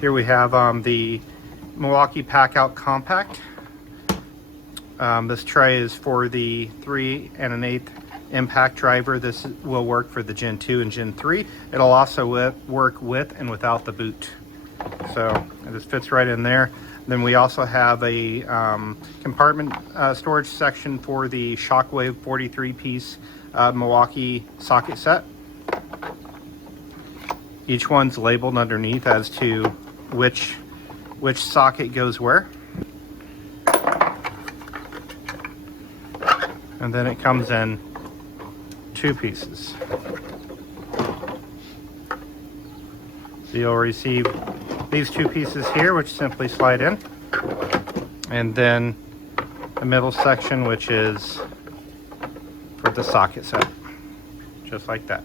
Here we have the Milwaukee Packout Compact. This tray is for the 3 1/8 impact driver. This will work for the Gen 2 and Gen 3. It'll also work with and without the boot. So this fits right in there. Then we also have a compartment storage section for the Shockwave 43-piece Milwaukee socket set. Each one's labeled underneath as to which socket goes where. And then it comes in 2 pieces. So you'll receive these 2 pieces here, which simply slide in, and then the middle section, which is for the socket set, just like that.